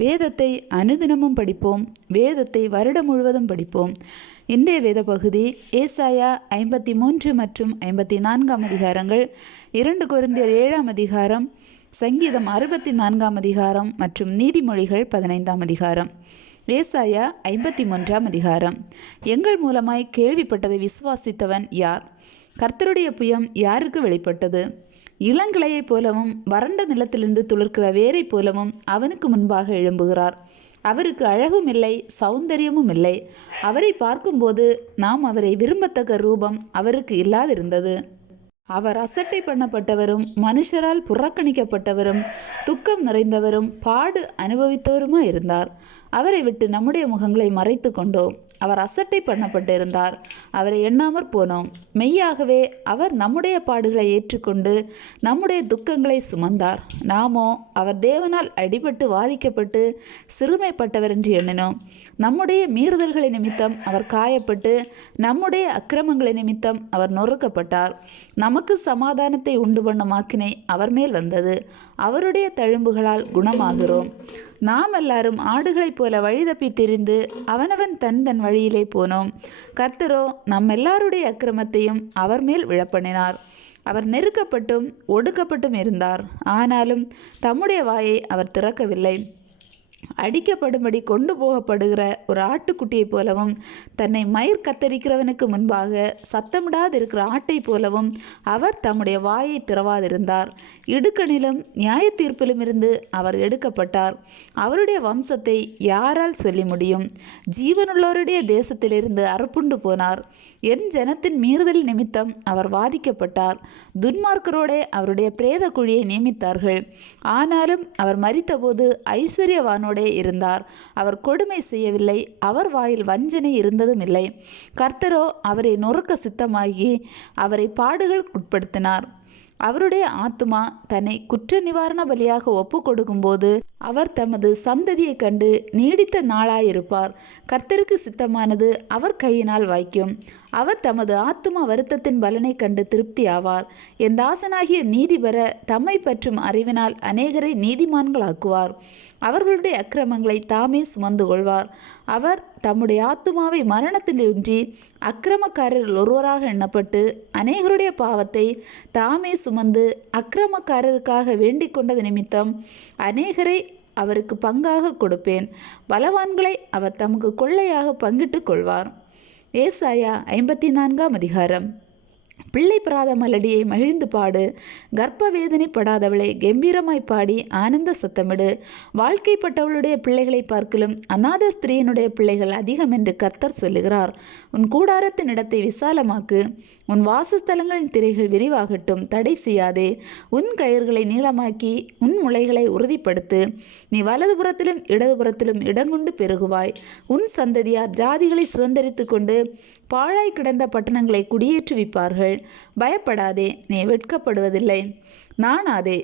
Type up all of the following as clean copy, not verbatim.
வேதத்தை அனுதினமும் படிப்போம். வேதத்தை வருடம் முழுவதும் படிப்போம். இன்றைய வேத பகுதி ஏசாயா 53 மற்றும் 54 அதிகாரங்கள், 2 கொரிந்தியர் 7 அதிகாரம், சங்கீதம் 64 அதிகாரம் மற்றும் நீதிமொழிகள் 15 அதிகாரம். ஏசாயா 53 அதிகாரம். எங்கள் மூலமாய் கேள்விப்பட்டதை விசுவாசித்தவன் யார்? கர்த்தருடைய புயம் யாருக்கு வெளிப்பட்டது? இளங்கிளையைப் போலவும் வறண்ட நிலத்திலிருந்து துளிர்க்கிற வேரைப் போலவும் அவனுக்கு முன்பாக எழும்புகிறார். அவருக்கு அழகும் இல்லை, சௌந்தரியமும் இல்லை. அவரை பார்க்கும்போது நாம் அவரை விரும்பத்தக்க ரூபம் அவருக்கு இல்லாதிருந்தது. அவர் அசட்டை பண்ணப்பட்டவரும் மனுஷரால் புறக்கணிக்கப்பட்டவரும் துக்கம் நிறைந்தவரும் பாடு அனுபவித்தவருமாய் இருந்தார். அவரை விட்டு நம்முடைய முகங்களை மறைத்து கொண்டோம். அவர் அசட்டை பண்ணப்பட்டிருந்தார், அவரை எண்ணாமற் போனோம். மெய்யாகவே அவர் நம்முடைய பாடுகளை ஏற்றுக்கொண்டு நம்முடைய துக்கங்களை சுமந்தார். நாமோ அவர் தேவனால் அடிபட்டு வாதிக்கப்பட்டு சிறுமைப்பட்டவர் என்று எண்ணினோம். நம்முடைய மீறுதல்களை நிமித்தம் அவர் காயப்பட்டு நம்முடைய அக்கிரமங்களை நிமித்தம் அவர் நொறுக்கப்பட்டார். நமக்கு சமாதானத்தை உண்டு பண்ணும் ஆக்கினை அவர் மேல் வந்தது. அவருடைய தழும்புகளால் குணமாகிறோம். நாம் எல்லாரும் ஆடுகளைப் போல வழி தப்பி திரிந்து அவனவன் தன் தன் வழியிலே போனோம். கர்த்தரோ நம் எல்லாருடைய அக்கிரமத்தையும் அவர் மேல் விழப்பண்ணினார். அவர் நெருக்கப்பட்டும் ஒடுக்கப்பட்டும் இருந்தார், ஆனாலும் தம்முடைய வாயை அவர் திறக்கவில்லை. அடிக்கப்படும்படி கொண்டு போகப்படுகிற ஒரு ஆட்டுக்குட்டியைப் போலவும் தன்னை மயிர் கத்தரிக்கிறவனுக்கு முன்பாக சத்தமிடாதிருக்கிற ஆட்டைப் போலவும் அவர் தம்முடைய வாயை திறவாதிருந்தார். இடுக்கணிலும் நியாய தீர்ப்பிலும் இருந்து அவர் எடுக்கப்பட்டார். அவருடைய வம்சத்தை யாரால் சொல்லி முடியும்? ஜீவனுள்ளவருடைய தேசத்திலிருந்து அறுப்புண்டு போனார். என் ஜனத்தின் மீறுதல் நிமித்தம் அவர் வாதிக்கப்பட்டார். துன்மார்க்கரோடே அவருடைய பிரேத குழியை நியமித்தார்கள். ஆனாலும் அவர் மரித்தபோது ஐஸ்வர்யவானோடே இருந்தார். அவர் கொடுமை செய்யவில்லை, அவர் வாயில் வஞ்சனை இருந்ததும் இல்லை. கர்த்தரோ அவரை நொறுக்க சித்தமாகி அவரை பாடுகளுக்குட்படுத்தினார். அவருடைய ஆத்துமா தன்னை குற்ற நிவாரண பலியாக ஒப்பு கொடுக்கும்போது அவர் தமது சந்ததியை கண்டு நீடித்த நாளாயிருப்பார். கர்த்தருக்கு சித்தமானது அவர் கையினால் வாய்க்கும். அவர் தமது ஆத்துமா வருத்தத்தின் பலனை கண்டு திருப்தி ஆவார். என் தாசனாகிய நீதிபர தம்மை பற்றும் அறிவினால் அநேகரை நீதிமான்களாக்குவார். அவர்களுடைய அக்கிரமங்களை தாமே சுமந்து கொள்வார். அவர் தம்முடைய ஆத்துமாவை மரணத்தில் ஊன்றி அக்கிரமக்காரரில் ஒருவராக எண்ணப்பட்டு அநேகருடைய பாவத்தை தாமே சுமந்து அக்கிரமக்காரருக்காக வேண்டிக் கொண்டது நிமித்தம் அநேகரை அவருக்கு பங்காக கொடுப்பேன். பலவான்களை அவர் தமக்கு கொள்ளையாக பங்கிட்டு கொள்வார். ஏசாயா 54 அதிகாரம். பிள்ளை பெறாத மலடியை மகிழ்ந்து பாடு, கர்ப்ப வேதனைப்படாதவளை கம்பீரமாய் பாடி ஆனந்த சத்தமிடு. வாழ்க்கைப்பட்டவளுடைய பிள்ளைகளை பார்க்கலும் அநாத ஸ்திரீயினுடைய பிள்ளைகள் அதிகம் என்று கர்த்தர் சொல்லுகிறார். உன் கூடாரத்தின் இடத்தை விசாலமாக்கு, உன் வாசஸ்தலங்களின் திரைகள் விரிவாகட்டும். தடை செய்யாதே. உன் கயிறுகளை நீளமாக்கி உன் முளைகளை உறுதிப்படுத்து. நீ வலதுபுறத்திலும் இடதுபுறத்திலும் இடங்கொண்டு பெருகுவாய். உன் சந்ததியார் ஜாதிகளை சுதந்திரித்து கொண்டு பாழாய் கிடந்த பட்டணங்களை குடியேற்றுவிப்பார்கள். பயப்படாதே, நீ வெட்கப்படுவதில்லை. நாணாதே,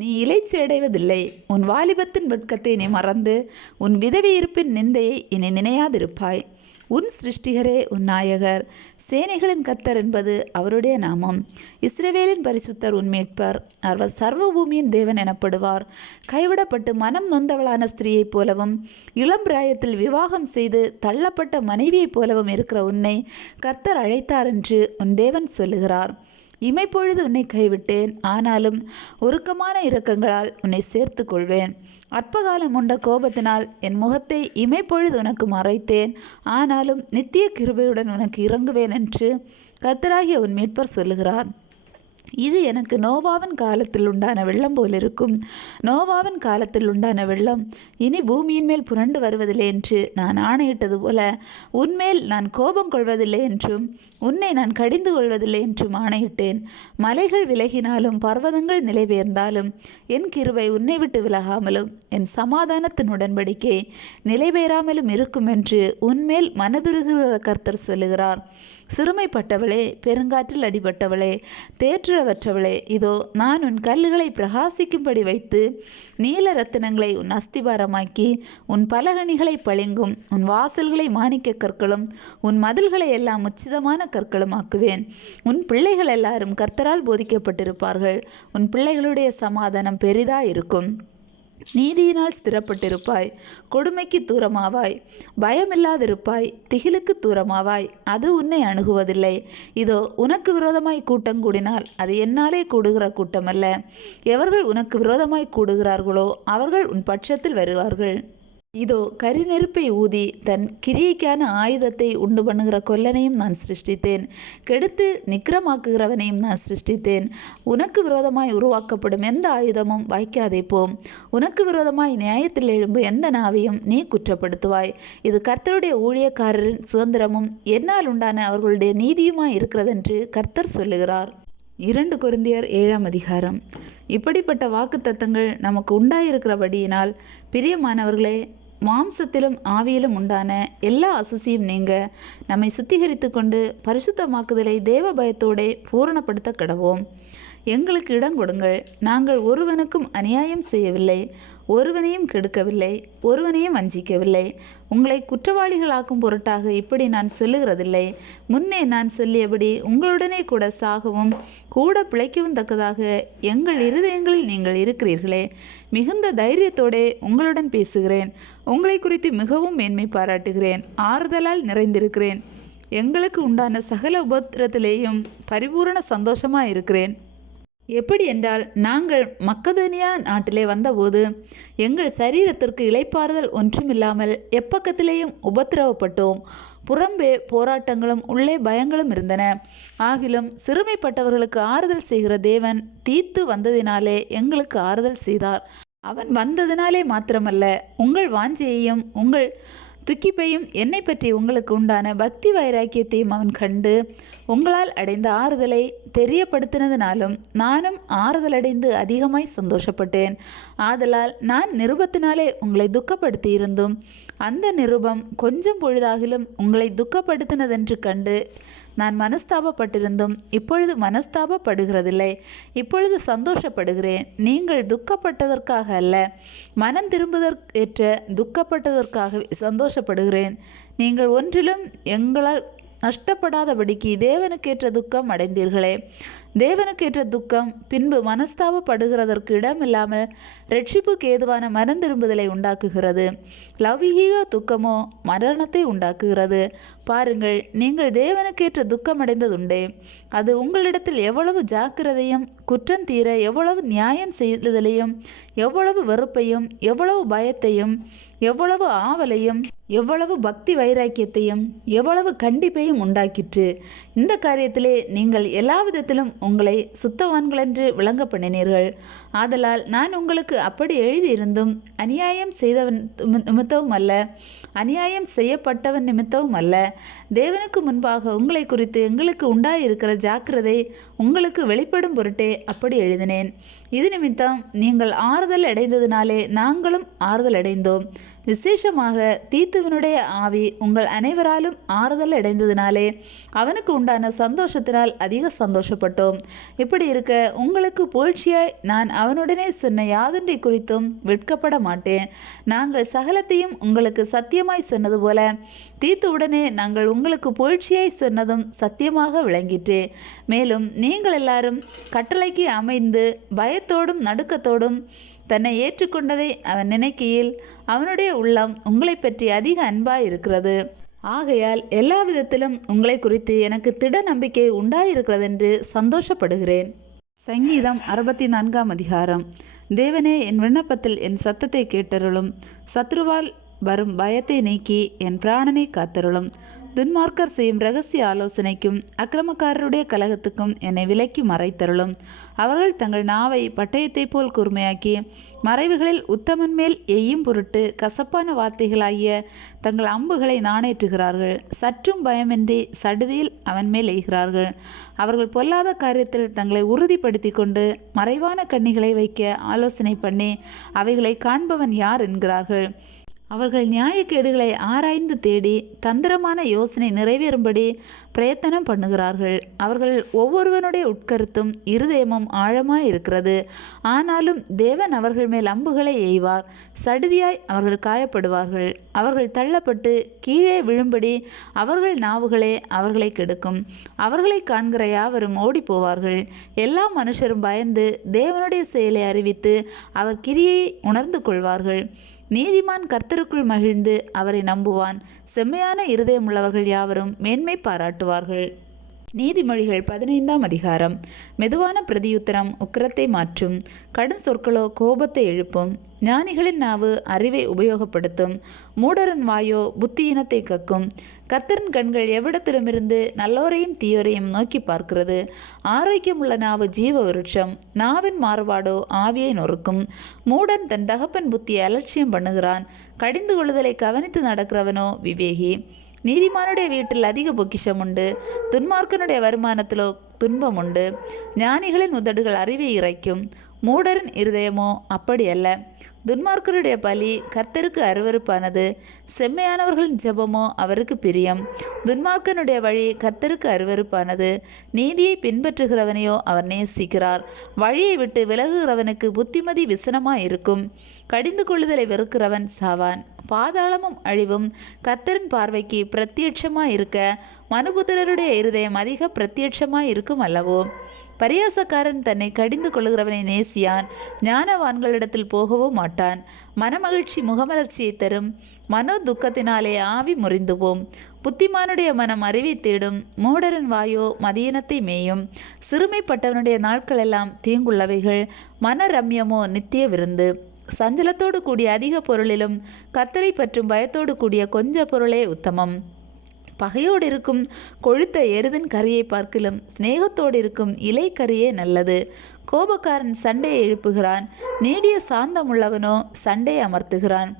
நீ இலைச்சி அடைவதில்லை. உன் வாலிபத்தின் வெட்கத்தை நீ மறந்து உன் விதவியிருப்பின் நிந்தையை இனி நினையாதிருப்பாய். உன் சிருஷ்டிகரே உன் நாயகர், சேனைகளின் கர்த்தர் என்பது அவருடைய நாமம். இஸ்ரவேலின் பரிசுத்தர் உன் மீட்பர். அவர் சர்வ பூமியின் தேவன் எனப்படுவார். கைவிடப்பட்டு மனம் நொந்தவளான ஸ்திரீயைப் போலவும் இளம் பிராயத்தில் விவாகம் செய்து தள்ளப்பட்ட மனைவியைப் போலவும் இருக்கிற உன்னை கர்த்தர் அழைத்தார் என்று உன் தேவன் சொல்லுகிறார். இமைப்பொழுது உன்னை கைவிட்டேன், ஆனாலும் உருக்கமான இரக்கங்களால் உன்னை சேர்த்து கொள்வேன். அற்பகாலம் உண்ட கோபத்தினால் என் முகத்தை இமைப்பொழுது உனக்கு மறைத்தேன், ஆனாலும் நித்திய கிருபையுடன் உனக்கு இறங்குவேன் என்று கர்த்தராகிய உன் மீட்பர் சொல்லுகிறார். இது எனக்கு நோவாவின் காலத்தில் உண்டான வெள்ளம் போலிருக்கும். நோவாவின் காலத்தில் உண்டான வெள்ளம் இனி பூமியின் மேல் புரண்டு வருவதில்லை என்று நான் ஆணையிட்டது போல உன்மேல் நான் கோபம் கொள்வதில்லை என்றும் உன்னை நான் கடிந்து கொள்வதில்லை என்றும் ஆணையிட்டேன். மலைகள் விலகினாலும் பர்வதங்கள் நிலைபெயர்ந்தாலும் என் கிருபை உன்னை விட்டு விலகாமலும் என் சமாதானத்தின் உடன்படிக்கை நிலைபெயராமலும் இருக்கும் என்று உன்மேல் மனதுருகிற கர்த்தர் சொல்லுகிறார். சிறுமைப்பட்டவளே, பெருங்காற்றில் அடிபட்டவளே, தேற்றவற்றவளே, இதோ நான் உன் கல்லுகளை பிரகாசிக்கும்படி வைத்து நீல ரத்தினங்களை உன் அஸ்திபாரமாக்கி உன் பலகணிகளை பளிங்கும் உன் வாசல்களை மாணிக்க கற்களும் உன் மதில்களை எல்லாம் உச்சிதமான கற்களும் ஆக்குவேன். உன் பிள்ளைகள் எல்லாரும் கர்த்தரால் போதிக்கப்பட்டிருப்பார்கள். உன் பிள்ளைகளுடைய சமாதானம் பெரிதாயிருக்கும். நீதியினால் ஸ்திரப்பட்டிருப்பாய், கொடுமைக்கு தூரமாவாய், பயமில்லாதிருப்பாய், திகிலுக்கு தூரமாவாய், அது உன்னை அணுகுவதில்லை. இதோ உனக்கு விரோதமாய் கூட்டம் கூடினால் அது என்னாலே கூடுகிற கூட்டமல்ல. எவர்கள் உனக்கு விரோதமாய் கூடுகிறார்களோ அவர்கள் உன் பட்சத்தில் வருவார்கள். இதோ கரிநெருப்பை ஊதி தன் கிரியைக்கான ஆயுதத்தை உண்டு பண்ணுகிற கொல்லனையும் நான் சிருஷ்டித்தேன், கெடுத்து நிக்கிரமாக்குகிறவனையும் நான் சிருஷ்டித்தேன். உனக்கு விரோதமாய் உருவாக்கப்படும் எந்த ஆயுதமும் வாய்க்காதே போம். உனக்கு விரோதமாய் நியாயத்தில் எழும்பு எந்த நாவையும் நீ குற்றப்படுத்துவாய். இது கர்த்தருடைய ஊழியக்காரரின் சுதந்திரமும் என்னால் உண்டான அவர்களுடைய நீதியுமாய் இருக்கிறதென்று கர்த்தர் சொல்லுகிறார். 2 கொரிந்தியர் 7ஆம் அதிகாரம். இப்படிப்பட்ட வாக்குத்தத்தங்கள் நமக்கு உண்டாயிருக்கிறபடியினால் பிரியமானவர்களே, மாம்சத்திலும் ஆவியிலும் உண்டான எல்லா அசுசியும் நீங்க நம்மை சுத்திகரித்து கொண்டு பரிசுத்தமாக்குதலை தேவ பயத்தோடே பூரணப்படுத்த கடவோம். எங்களுக்கு இடம் கொடுங்கள். நாங்கள் ஒருவனுக்கும் அநியாயம் செய்யவில்லை, ஒருவனையும் கெடுக்கவில்லை, ஒருவனையும் வஞ்சிக்கவில்லை. உங்களை குற்றவாளிகளாக்கும் பொருட்டாக இப்படி நான் சொல்லுகிறதில்லை. முன்னே நான் சொல்லியபடி உங்களுடனே கூட சாகவும் கூட பிழைக்கவும் தக்கதாக எங்கள் இருதயங்களில் நீங்கள் இருக்கிறீர்களே. மிகுந்த தைரியத்தோடே உங்களுடன் பேசுகிறேன். உங்களை குறித்து மிகவும் மேன்மை பாராட்டுகிறேன். ஆறுதலால் நிறைந்திருக்கிறேன். எங்களுக்கு உண்டான சகல உபத்திரத்திலேயும் பரிபூரண சந்தோஷமாக இருக்கிறேன். எப்படி என்றால், நாங்கள் மக்கதோனியா நாட்டிலே வந்தபோது எங்கள் சரீரத்திற்கு இளைப்பாறுதல் ஒன்றுமில்லாமல் எப்பக்கத்திலேயும் உபத்திரவப்பட்டோம். புறம்பே போராட்டங்களும் உள்ளே பயங்களும் இருந்தன. ஆகிலும் சிறுமைப்பட்டவர்களுக்கு ஆறுதல் செய்கிற தேவன் தீத்து வந்ததினாலே எங்களுக்கு ஆறுதல் செய்தார். அவன் வந்ததினாலே மாத்திரமல்ல, உங்கள் வாஞ்சையையும் உங்கள் துக்கிப்பையும் என்னை பற்றி உங்களுக்கு உண்டான பக்தி வைராக்கியத்தையும் அவன் கண்டு உங்களால் அடைந்த ஆறுதலை தெரியப்படுத்தினதினாலும் நானும் ஆறுதலடைந்து அதிகமாய் சந்தோஷப்பட்டேன். ஆதலால் நான் நிருபத்தினாலே உங்களை துக்கப்படுத்தி இருந்தும் அந்த நிருபம் கொஞ்சம் பொழுதாகிலும் உங்களை துக்கப்படுத்தினதென்று கண்டு நான் மனஸ்தாபப்பட்டிருந்தும் இப்பொழுது மனஸ்தாபப்படுகிறதில்லை. இப்பொழுது சந்தோஷப்படுகிறேன். நீங்கள் துக்கப்பட்டதற்காக அல்ல, மனம் திரும்புவதற்கேற்ற துக்கப்பட்டதற்காகவே சந்தோஷப்படுகிறேன். நீங்கள் ஒன்றிலும் எங்களால் நஷ்டப்படாதபடிக்கு தேவனுக்கேற்ற துக்கம் அடைந்தீர்களே. தேவனுக்கேற்ற துக்கம் பின்பு மனஸ்தாபப்படுகிறதற்கு இடமில்லாமல் ரட்சிப்புக்கு ஏதுவான மனம் திரும்புதலை உண்டாக்குகிறது. லௌகீக துக்கமோ மரணத்தை உண்டாக்குகிறது. பாருங்கள், நீங்கள் தேவனுக்கேற்ற துக்கம் அடைந்ததுண்டே. அது உங்களிடத்தில் எவ்வளவு ஜாக்கிரதையும் குற்றம் தீர எவ்வளவு நியாயம் செய்தலையும் எவ்வளவு வெறுப்பையும் எவ்வளவு பயத்தையும் எவ்வளவு ஆவலையும் எவ்வளவு பக்தி வைராக்கியத்தையும் எவ்வளவு கண்டிப்பையும் உண்டாக்கிற்று. இந்த காரியத்திலே நீங்கள் எல்லா விதத்திலும் உங்களை சுத்தவான்களென்று விளங்க பண்ணினீர்கள். ஆதலால் நான் உங்களுக்கு அப்படி எழுதியிருந்தும் அநியாயம் செய்தவன் நிமித்தவும் அல்ல, அநியாயம் செய்யப்பட்டவன் நிமித்தவும் அல்ல, தேவனுக்கு முன்பாக உங்களை குறித்து எங்களுக்கு உண்டாயிருக்கிற ஜாக்கிரதை உங்களுக்கு வெளிப்படும் பொருட்டே அப்படி எழுதினேன். இது நிமித்தம் நீங்கள் ஆறுதல் அடைந்ததினாலே நாங்களும் ஆறுதல் அடைந்தோம். விசேஷமாக தீத்துவனுடைய ஆவி உங்கள் அனைவராலும் ஆறுதல் அடைந்ததினாலே அவனுக்கு உண்டான சந்தோஷத்தினால் அதிக சந்தோஷப்பட்டோம். இப்படி இருக்க உங்களுக்கு புகழ்ச்சியாய் நான் அவனுடனே சொன்ன யாதொன்றை குறித்தும் வெட்கப்பட மாட்டேன். நாங்கள் சகலத்தையும் உங்களுக்கு சத்தியமாய் சொன்னது போல தீத்துவுடனே நாங்கள் உங்களுக்கு புகழ்ச்சியாய் சொன்னதும் சத்தியமாக விளங்கிற்று. மேலும் நீங்கள் எல்லாரும் கட்டளைக்கு அமைந்து பயத்தோடும் நடுக்கத்தோடும் தன்னை ஏற்றுக்கொண்டதை அவன் நினைக்கையில் அவனுடைய உள்ளம் உங்களை பற்றி அதிக அன்பாய் இருக்கிறது. ஆகையால் எல்லா விதத்திலும் உங்களை குறித்து எனக்கு திட நம்பிக்கை உண்டாயிருக்கிறதென்று சந்தோஷப்படுகிறேன். சங்கீதம் 64ஆம் அதிகாரம். தேவனே, என் விண்ணப்பத்தில் என் சத்தத்தை கேட்டருளும். சத்ருவால் வரும் பயத்தை நீக்கி என் பிராணனை காத்தருளும். துன்மார்க்கர் செய்யும் இரகசிய ஆலோசனைக்கும் அக்கிரமக்காரருடைய கலகத்துக்கும் என்னை விலக்கி மறைத்தருளும். அவர்கள் தங்கள் நாவை பட்டயத்தை போல் கூர்மையாக்கி மறைவுகளில் உத்தமன் மேல் எய்யும் பொருட்டு கசப்பான வார்த்தைகளாகிய தங்கள் அம்புகளை நாணேற்றுகிறார்கள். சற்றும் பயமின்றி சடுதியில் அவன் மேல் எய்கிறார்கள். அவர்கள் பொல்லாத காரியத்தில் தங்களை உறுதிப்படுத்தி கொண்டு மறைவான கண்ணிகளை வைக்க ஆலோசனை பண்ணி அவைகளை காண்பவன் யார் என்கிறார்கள். அவர்கள் நியாயக்கேடுகளை ஆராய்ந்து தேடி தந்திரமான யோசனை நிறைவேறும்படி பிரயத்தனம் பண்ணுகிறார்கள். அவர்கள் ஒவ்வொருவனுடைய உட்கருத்தும் இருதயமும் ஆழமாய் இருக்கிறது. ஆனாலும் தேவன் அவர்கள் மேல் அம்புகளை எய்வார். சடுதியாய் அவர்கள் காயப்படுவார்கள். அவர்கள் தள்ளப்பட்டு கீழே விழும்படி அவர்கள் நாவுகளே அவர்களை கெடுக்கும். அவர்களை காண்கிற யாவரும் ஓடி போவார்கள். எல்லா மனுஷரும் பயந்து தேவனுடைய செயலை அறிவித்து அவர் கிரியை உணர்ந்து கொள்வார்கள். நீதிமான் கர்த்தருக்குள் மகிழ்ந்து அவரை நம்புவான். செம்மையான இருதயமுள்ளவர்கள் யாவரும் மேன்மை பாராட்டுவார்கள். நீதிமொழிகள் 15ஆம் அதிகாரம். மெதுவான பிரதியுத்தரம் உக்கிரத்தை மாற்றும், கடும் சொற்களோ கோபத்தை எழுப்பும். ஞானிகளின் நாவு அறிவை உபயோகப்படுத்தும், மூடரின் வாயோ புத்தியினத்தை கக்கும். கர்த்தரின் கண்கள் எவ்விடத்திலுமிருந்து நல்லோரையும் தீயோரையும் நோக்கி பார்க்கிறது. ஆரோக்கியமுள்ள நாவு ஜீவ விருட்சம், நாவின் மாறுபாடோ ஆவியை நொறுக்கும். மூடன் தன் தகப்பன் புத்தியை அலட்சியம் பண்ணுகிறான். கடிந்து கொள்ளுதலை கவனித்து நடக்கிறவனோ விவேகி. நீதிமானுடைய வீட்டில் அதிக பொக்கிஷம் உண்டு, துன்மார்க்கனுடைய வருமானத்திலோ துன்பம் உண்டு. ஞானிகளின் உதடுகள் அறிவை இறைக்கும், மூடரின் இருதயமோ அப்படி அல்ல. துன்மார்க்கருடைய பலி கர்த்தருக்கு அருவருப்பானது, செம்மையானவர்களின் ஜெபமோ அவருக்கு பிரியம். துன்மார்க்கனுடைய வழி கர்த்தருக்கு அருவருப்பானது, நீதியை பின்பற்றுகிறவனையோ அவர் நேசிக்கிறார். வழியை விட்டு விலகுகிறவனுக்கு புத்திமதி விசனமாய் இருக்கும். கடிந்து கொள்ளுதலை வெறுக்கிறவன் சாவான். பாதாளமும் அழிவும் கர்த்தரின் பார்வைக்கு பிரத்யட்சமாய் இருக்க மனுபுத்திரருடைய இருதயம் அதிக பிரத்யட்சமாய் இருக்கும் அல்லவோ. பரியாசக்காரன் தன்னை கடிந்து கொள்ளுகிறவனை நேசியான். ஞானவான்களிடத்தில் போகவும் மாட்டான். மனமகிழ்ச்சி முகமலர்ச்சியை தரும், மனோ துக்கத்தினாலே ஆவி முறிந்து போம். புத்திமானுடைய மனம் அறிவை தேடும், மூடரின் வாயோ மதியினத்தை மேயும். சிறுமைப்பட்டவனுடைய நாட்கள் எல்லாம் தீங்குள்ளவைகள், மன ரம்யமோ நித்திய விருந்து. சஞ்சலத்தோடு கூடிய அதிக பொருளிலும் கர்த்தரை பற்றும் பயத்தோடு கூடிய கொஞ்ச பொருளே உத்தமம். பகையோடு இருக்கும் கொழுத்த எருதின் கறியை பார்க்கிலும் சிநேகத்தோடு இருக்கும் இலை கறியே நல்லது. கோபக்காரன் சண்டையை எழுப்புகிறான், நீடிய சாந்தம் உள்ளவனோ சண்டையை அமர்த்துகிறான்.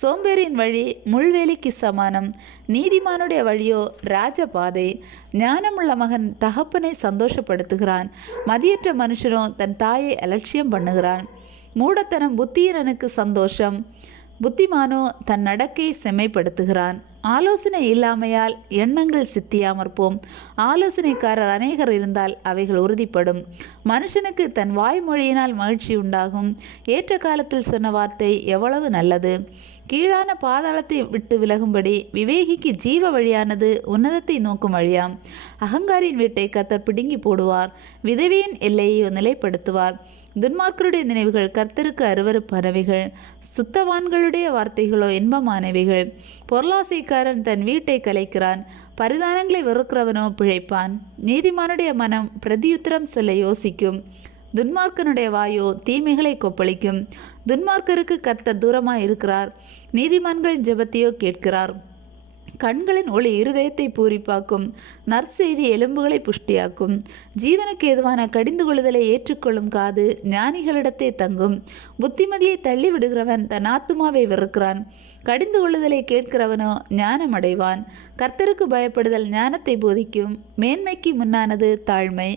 சோம்பேறியின் வழி முள்வேலிக்கு சமானம், நீதிமானுடைய வழியோ ராஜபாதை. ஞானமுள்ள மகன் தகப்பனை சந்தோஷப்படுத்துகிறான், மதியற்ற மனுஷனோ தன் தாயை அலட்சியம் பண்ணுகிறான். மூடத்தனம் புத்தியீனனுக்கு சந்தோஷம், புத்திமானோ தன் நடக்கை செம்மைப்படுத்துகிறான். ஆலோசனை இல்லாமையால் எண்ணங்கள் சித்தியாமற்போம். ஆலோசனைக்காரர் அநேகர் இருந்தால் அவைகள் உறுதிப்படும். மனுஷனுக்கு தன் வாய்மொழியினால் மகிழ்ச்சி உண்டாகும். ஏற்ற காலத்தில் சொன்ன வார்த்தை எவ்வளவு நல்லது. கீழான பாதாளத்தை விட்டு விலகும்படி விவேகிக்கு ஜீவ வழியானது உன்னதத்தை நோக்கும் வழியாம். அகங்காரியின் வீட்டை கர்த்தர் பிடுங்கி போடுவார், விதவையின் எல்லையை நிலைப்படுத்துவார். துன்மார்க்கருடைய நினைவுகள் கர்த்தருக்கு அருவருப்பானவைகள், சுத்தவான்களுடைய வார்த்தைகளோ இன்பமானவைகள். பொருளாசைக்காரன் தன் வீட்டை கலைக்கிறான், பரிதானங்களை வெறுக்கிறவனோ பிழைப்பான். நீதிமானுடைய மனம் பிரதியுத்தரம் சொல்ல யோசிக்கும், துன்மார்க்கனுடைய வாயோ தீமைகளை கொப்பளிக்கும். துன்மார்க்கருக்கு கர்த்தர் தூரமாய் இருக்கிறார், நீதிமான்களின் ஜெபத்தையோ கேட்கிறார். கண்களின் ஒளி இருதயத்தை பூரிப்பாக்கும், நற்செய்தி எலும்புகளை புஷ்டியாக்கும். ஜீவனுக்கு ஏதுவான கடிந்து கொள்ளுதலை ஏற்றுக்கொள்ளும் காது ஞானிகளிடத்தே தங்கும். புத்திமதியை தள்ளி விடுகிறவன் தன் ஆத்துமாவை வெறுக்கிறான், கடிந்து கொள்ளுதலை கேட்கிறவனோ ஞானம் அடைவான். கர்த்தருக்கு பயப்படுதல் ஞானத்தை போதிக்கும், மேன்மைக்கு முன்னானது தாழ்மை.